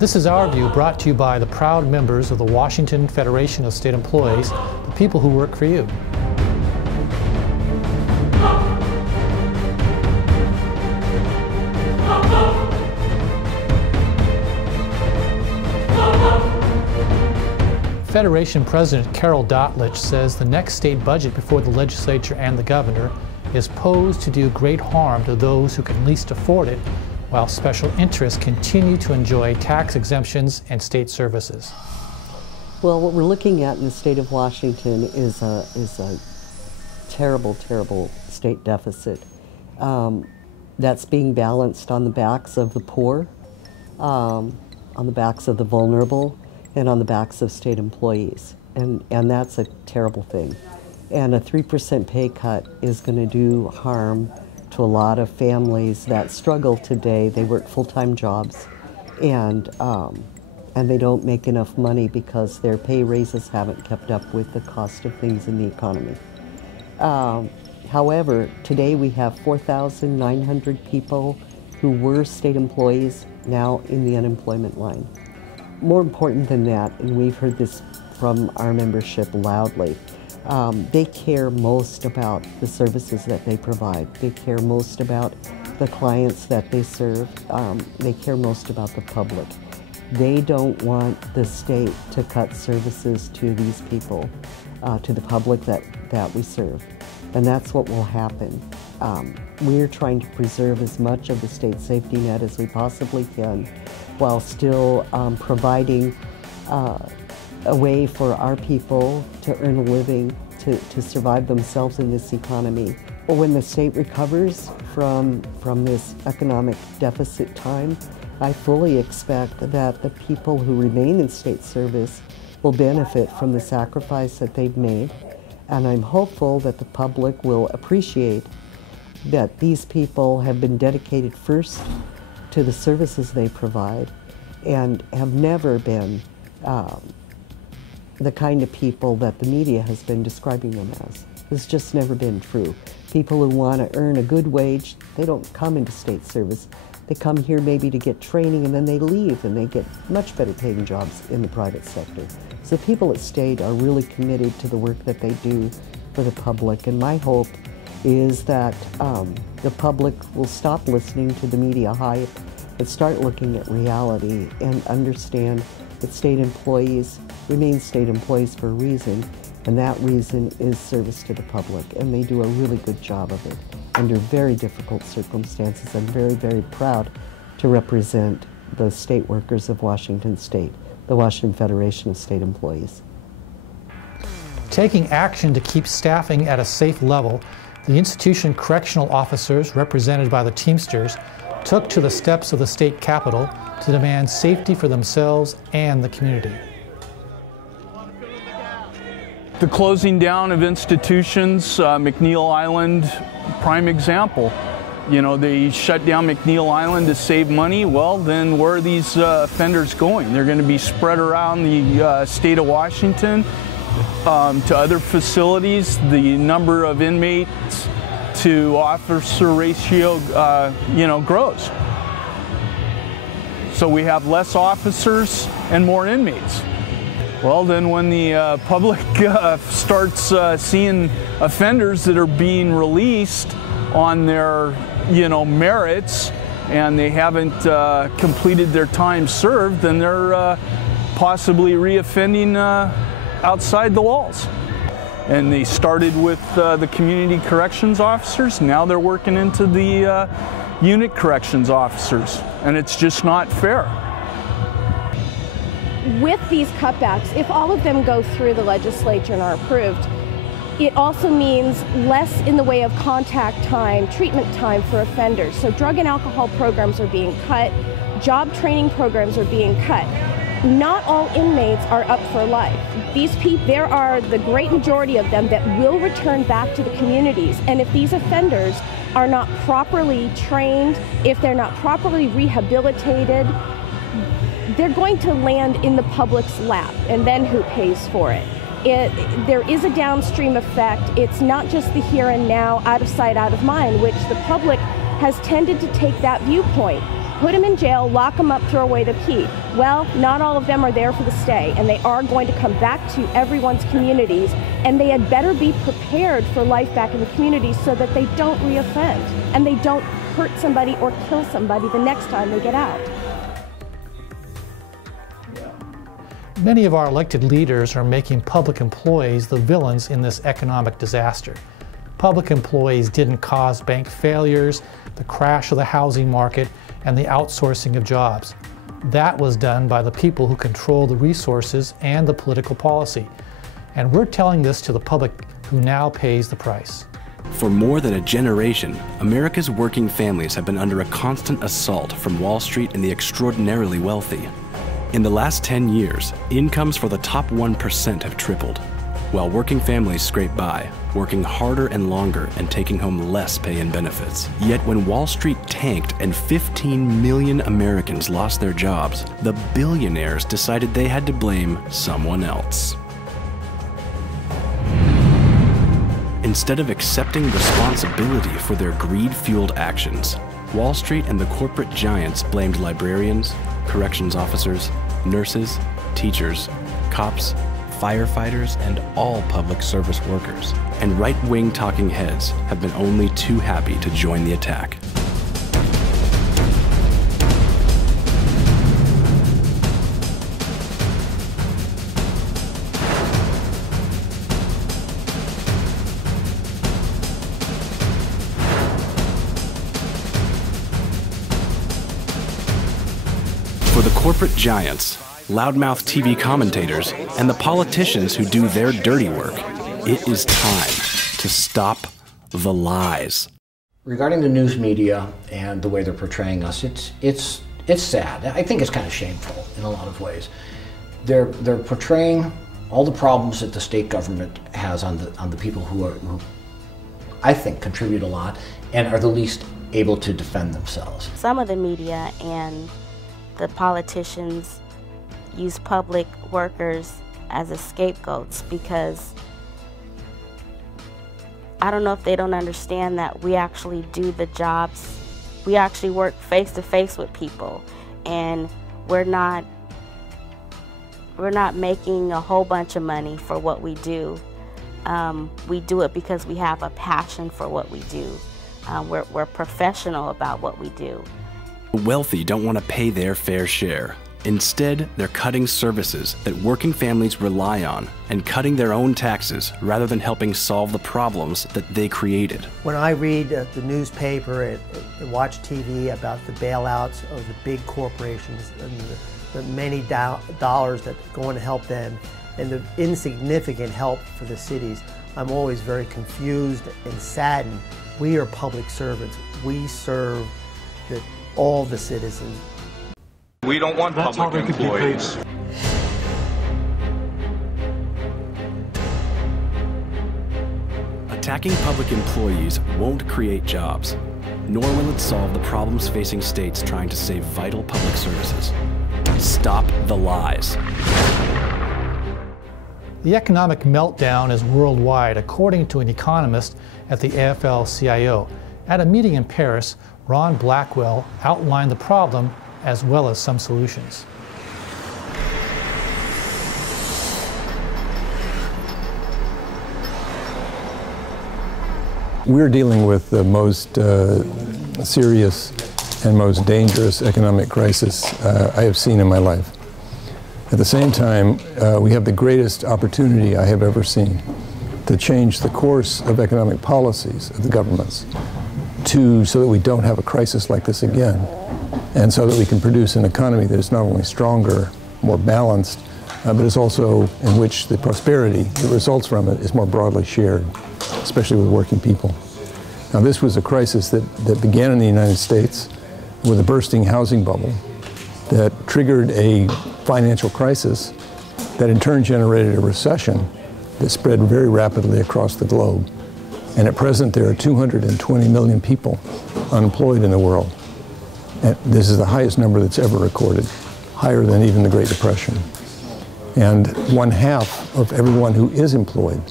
This is Our View, brought to you by the proud members of the Washington Federation of State Employees, the people who work for you. Federation President Carol Dotlich says the next state budget before the legislature and the governor is posed to do great harm to those who can least afford it, while special interests continue to enjoy tax exemptions and state services. Well, what we're looking at in the state of Washington is a terrible, terrible state deficit that's being balanced on the backs of the poor, on the backs of the vulnerable, and on the backs of state employees. And that's a terrible thing. And a 3% pay cut is going to do harm to a lot of families that struggle today. They work full-time jobs, and they don't make enough money because their pay raises haven't kept up with the cost of things in the economy. However, today we have 4,900 people who were state employees now in the unemployment line. More important than that, and we've heard this from our membership loudly, they care most about the services that they provide. They care most about the clients that they serve. They care most about the public. They don't want the state to cut services to these people, to the public that we serve. And that's what will happen. We're trying to preserve as much of the state safety net as we possibly can, while still providing a way for our people to earn a living, to survive themselves in this economy. Well, when the state recovers from this economic deficit time, I fully expect that the people who remain in state service will benefit from the sacrifice that they've made. And I'm hopeful that the public will appreciate that these people have been dedicated first to the services they provide and have never been the kind of people that the media has been describing them as. It's just never been true. People who want to earn a good wage, they don't come into state service. They come here maybe to get training, and then they leave and they get much better paying jobs in the private sector. So people at state are really committed to the work that they do for the public, and my hope is that the public will stop listening to the media hype and start looking at reality and understand that state employees remain state employees for a reason, and that reason is service to the public, and they do a really good job of it under very difficult circumstances. I'm very, very proud to represent the state workers of Washington State, the Washington Federation of State Employees. Taking action to keep staffing at a safe level, the institution correctional officers, represented by the Teamsters, took to the steps of the state capitol to demand safety for themselves and the community. The closing down of institutions, McNeil Island, prime example. You know, they shut down McNeil Island to save money. Well, then where are these offenders going? They're going to be spread around the state of Washington to other facilities. The number of inmates to officer ratio, grows. So we have less officers and more inmates. Well, then when the public starts seeing offenders that are being released on their, merits, and they haven't completed their time served, then they're possibly reoffending outside the walls. And they started with the community corrections officers. Now they're working into the unit corrections officers, and it's just not fair. With these cutbacks, if all of them go through the legislature and are approved, it also means less in the way of contact time, treatment time for offenders. So drug and alcohol programs are being cut, job training programs are being cut. Not all inmates are up for life. These people, there are the great majority of them that will return back to the communities. And if these offenders are not properly trained, if they're not properly rehabilitated, they're going to land in the public's lap, and then who pays for it? There is a downstream effect. It's not just the here and now, out of sight, out of mind, which the public has tended to take that viewpoint. put them in jail, lock them up, throw away the key. Well, not all of them are there for the stay, and they are going to come back to everyone's communities, and they had better be prepared for life back in the community so that they don't reoffend and they don't hurt somebody or kill somebody the next time they get out. Many of our elected leaders are making public employees the villains in this economic disaster. Public employees didn't cause bank failures, the crash of the housing market, and the outsourcing of jobs. That was done by the people who control the resources and the political policy. And we're telling this to the public who now pays the price. For more than a generation, America's working families have been under a constant assault from Wall Street and the extraordinarily wealthy. In the last 10 years, incomes for the top 1% have tripled, while working families scrape by, working harder and longer and taking home less pay and benefits. Yet when Wall Street tanked and 15 million Americans lost their jobs, the billionaires decided they had to blame someone else. Instead of accepting responsibility for their greed-fueled actions, Wall Street and the corporate giants blamed librarians, corrections officers, nurses, teachers, cops, firefighters, and all public service workers. And right-wing talking heads have been only too happy to join the attack. For the corporate giants, loudmouth TV commentators, and the politicians who do their dirty work, it is time to stop the lies. Regarding the news media and the way they're portraying us, it's sad. I think it's kind of shameful in a lot of ways. They're portraying all the problems that the state government has on the people who I think contribute a lot and are the least able to defend themselves. Some of the media and the politicians use public workers as scapegoats because I don't know if they don't understand that we actually do the jobs. We actually work face to face with people, and we're not making a whole bunch of money for what we do. We do it because we have a passion for what we do. We're professional about what we do. The wealthy don't want to pay their fair share. Instead, they're cutting services that working families rely on and cutting their own taxes rather than helping solve the problems that they created. When I read the newspaper and watch TV about the bailouts of the big corporations and the many dollars that go in to help them and the insignificant help for the cities, I'm always very confused and saddened. We are public servants. We serve all the citizens. We don't want public employees. Attacking public employees won't create jobs, nor will it solve the problems facing states trying to save vital public services. Stop the lies. The economic meltdown is worldwide, according to an economist at the AFLCIO. At a meeting in Paris, Ron Blackwell outlined the problem as well as some solutions. We're dealing with the most serious and most dangerous economic crisis I have seen in my life. At the same time, we have the greatest opportunity I have ever seen to change the course of economic policies of the governments so that we don't have a crisis like this again, and so that we can produce an economy that is not only stronger, more balanced, but is also in which the prosperity that results from it is more broadly shared, especially with working people. Now, this was a crisis that began in the United States with a bursting housing bubble that triggered a financial crisis that in turn generated a recession that spread very rapidly across the globe. And at present, there are 220 million people unemployed in the world. And this is the highest number that's ever recorded, higher than even the Great Depression. And 1/2 of everyone who is employed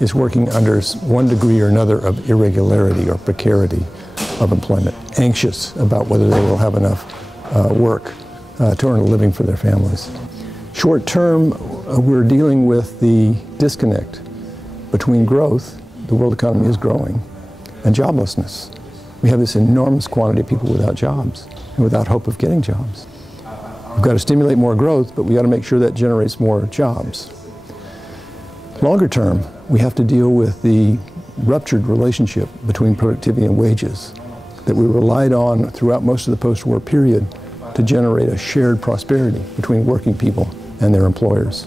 is working under one degree or another of irregularity or precarity of employment, anxious about whether they will have enough work to earn a living for their families. Short term, we're dealing with the disconnect between growth, the world economy is growing, and joblessness. We have this enormous quantity of people without jobs and without hope of getting jobs. We've got to stimulate more growth, but we got to make sure that generates more jobs. Longer term, we have to deal with the ruptured relationship between productivity and wages that we relied on throughout most of the post-war period to generate a shared prosperity between working people and their employers.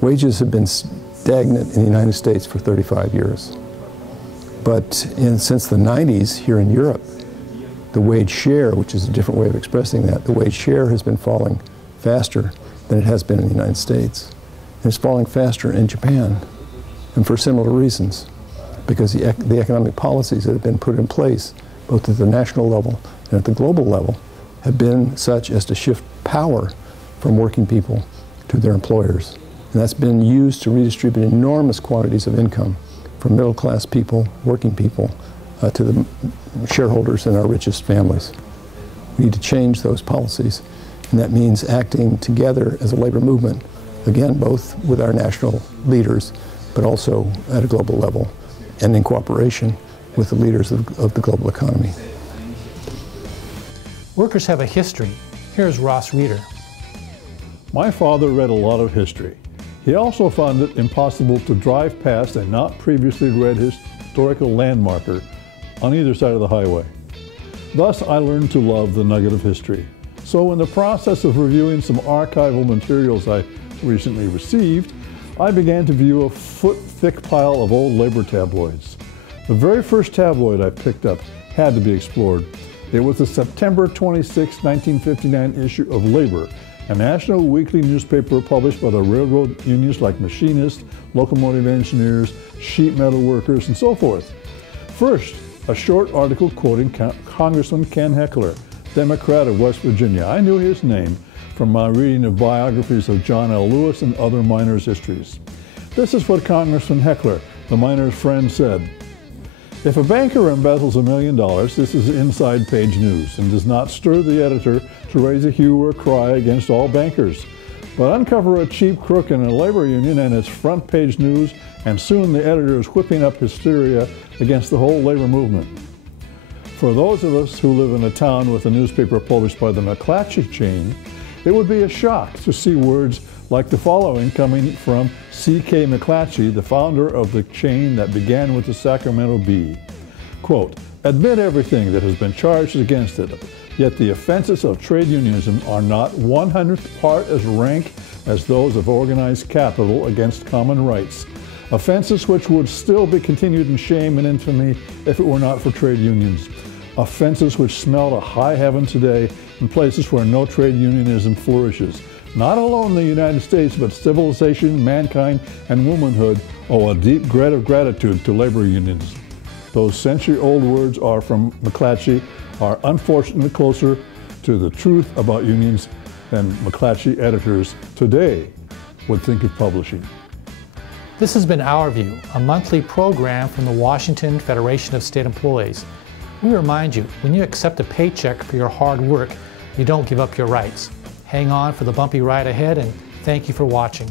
Wages have been stagnant in the United States for 35 years. But since the 90s here in Europe, the wage share, which is a different way of expressing that, the wage share has been falling faster than it has been in the United States. And it's falling faster in Japan, and for similar reasons, because the economic policies that have been put in place, both at the national level and at the global level, have been such as to shift power from working people to their employers. And that's been used to redistribute enormous quantities of income from middle-class people, working people, to the shareholders in our richest families. We need to change those policies, and that means acting together as a labor movement, again, both with our national leaders, but also at a global level, and in cooperation with the leaders of the global economy. Workers have a history. Here's Ross Rieder. My father read a lot of history. He also found it impossible to drive past a not previously read historical landmarker on either side of the highway. Thus, I learned to love the nugget of history. So in the process of reviewing some archival materials I recently received, I began to view a foot-thick pile of old labor tabloids. The very first tabloid I picked up had to be explored. It was the September 26, 1959 issue of Labor, a national weekly newspaper published by the railroad unions like machinists, locomotive engineers, sheet metal workers, and so forth. First, a short article quoting Congressman Ken Heckler, Democrat of West Virginia. I knew his name from my reading of biographies of John L. Lewis and other miners' histories. This is what Congressman Heckler, the miner's friend, said. If a banker embezzles $1 million, this is inside page news and does not stir the editor to raise a hue or cry against all bankers. But uncover a cheap crook in a labor union and it's front page news, and soon the editor is whipping up hysteria against the whole labor movement. For those of us who live in a town with a newspaper published by the McClatchy chain, it would be a shock to see words like the following coming from C.K. McClatchy, the founder of the chain that began with the Sacramento Bee. Quote, admit everything that has been charged against it, yet the offenses of trade unionism are not 100th part as rank as those of organized capital against common rights. Offenses which would still be continued in shame and infamy if it were not for trade unions. Offenses which smell to high heaven today in places where no trade unionism flourishes. Not alone the United States, but civilization, mankind, and womanhood owe a deep debt of gratitude to labor unions. Those century-old words are from McClatchy are unfortunately closer to the truth about unions than McClatchy editors today would think of publishing. This has been Our View, a monthly program from the Washington Federation of State Employees. We remind you, when you accept a paycheck for your hard work, you don't give up your rights. Hang on for the bumpy ride ahead, and thank you for watching.